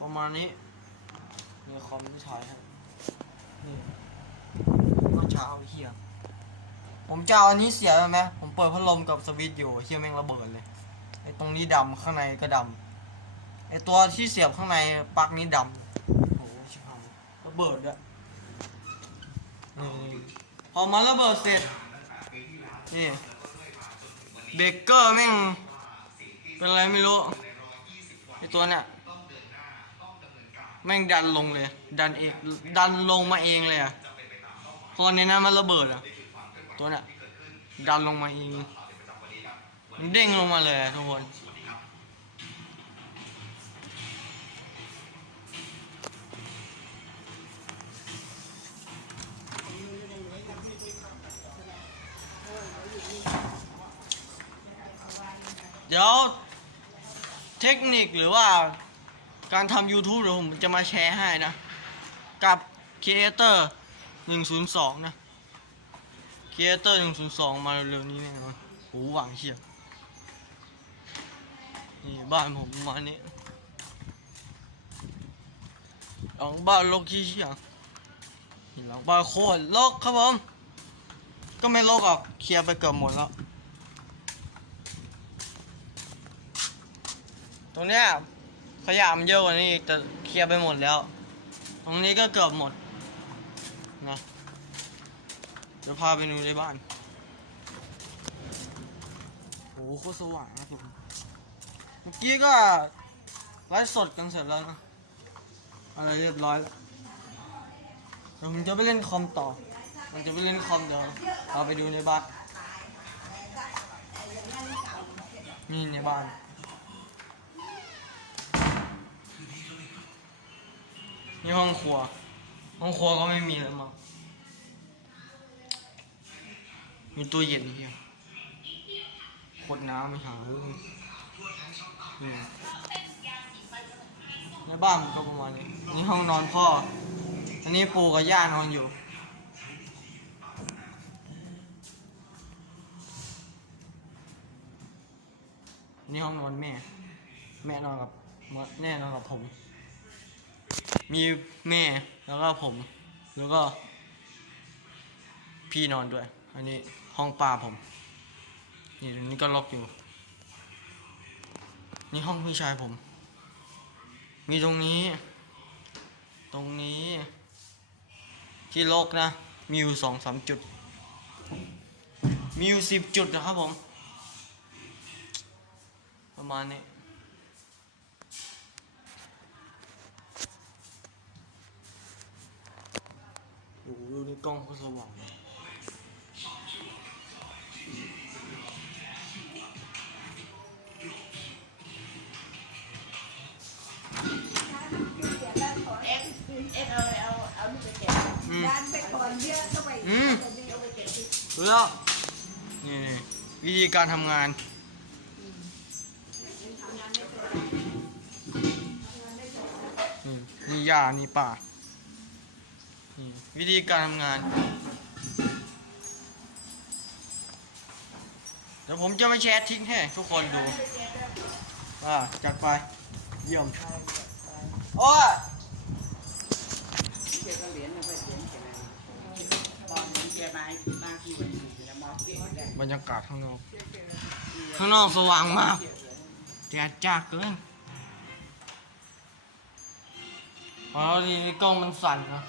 ประมาณนี้มีคอมที่ถ่ายให้นี่ก็เช้าเฮียผมจะเอาอันนี้เสียไปไหมผมเปิดพัดลมกับสวิตช์อยู่เฮียแม่งระเบิดเลยไอ้ตรงนี้ดำข้างในก็ดำไอ้ตัวที่เสียบข้างในปลั๊กนี้ดำโอ้โหชิบหายระเบิดด้วยพอมันระเบิดเสร็จนี่เบรกเกอร์แม่งเป็นอะไรไม่รู้ ตัวเนี้ยแม่งดันลงเลย ดันเองดันลงมาเองเลยอะพอในนั้นมันระเบิดอะตัวเนี้ยดันลงมาเองมันเด้งลงมาเลยอะทุกคนเดี๋ยว เทคนิคหรือว่าการทำ YouTube เดี๋ยวผมจะมาแชร์ให้นะ กับ Creator 102 นะ Creator 102 มาเร็วๆนี้แน่นอนหูหวังเชียนี่บ้านผมมานี้หลังบ้านลกขี้เชียนี่หลังบ้านโคตรลกครับผม ก็ไม่ลกหรอกเคลียร์ไปเกือบหมดแล้ว รงเนี้ยขยะมันเยอะกว่านี้อีกแต่เคลียร์ไปหมดแล้ว ตรงนี้ก็เกือบหมดนะเดี๋ยวพาไปดูในบ้านโอ้โหโคตรสว่างนะผมเมื่อกี้ก็ไลฟ์สดกันเสร็จแล้วนะอะไรเรียบร้อยแล้วเดี๋ยวผมจะไปเล่นคอมต่อมันจะไปเล่นคอมเดี๋ยวเอาไปดูในบ้านนี่ในบ้าน นี่ห้องครัว ห้องครัวก็ไม่มีแล้วมั้งมีตู้เย็นเฮียขดน้ำไม่หาเลยในบ้านก็ประมาณนี้นี่ห้องนอนพ่อ อันนี้ปู่กับย่านอนอยู่ นี่ห้องนอนแม่ แม่นอนกับแม่นอนกับผม มีแม่แล้วก็ผม แล้วก็ พี่นอนด้วย อันนี้ห้องป้าผม นี่ตรงนี้ก็ล็อกอยู่ นี่ห้องพี่ชายผม มีตรงนี้ ตรงนี้ ที่ล็อกนะ มีอยู่สองสามจุด มีอยู่สิบจุดนะครับผม ประมาณนี้ โอ้โหดูนี่กล้องก็สว่างเลยอืมดันไปก่อนเยอะเข้าไปอืมรู้แล้วนี่นี่วิธีการทำงาน นี่นี่ยานี่ป่านี่ วิธีการทำงาน เดี๋ยวผมจะไมาแชร์ทิ้งให้ทุกคนดูว่าจัดไป เยี่ยมโอ้ยบรรยากาศข้างนอก ข้างนอกสว่างมากแดดจ้าเกินอ๋อทีกล้องมันสั่นนะ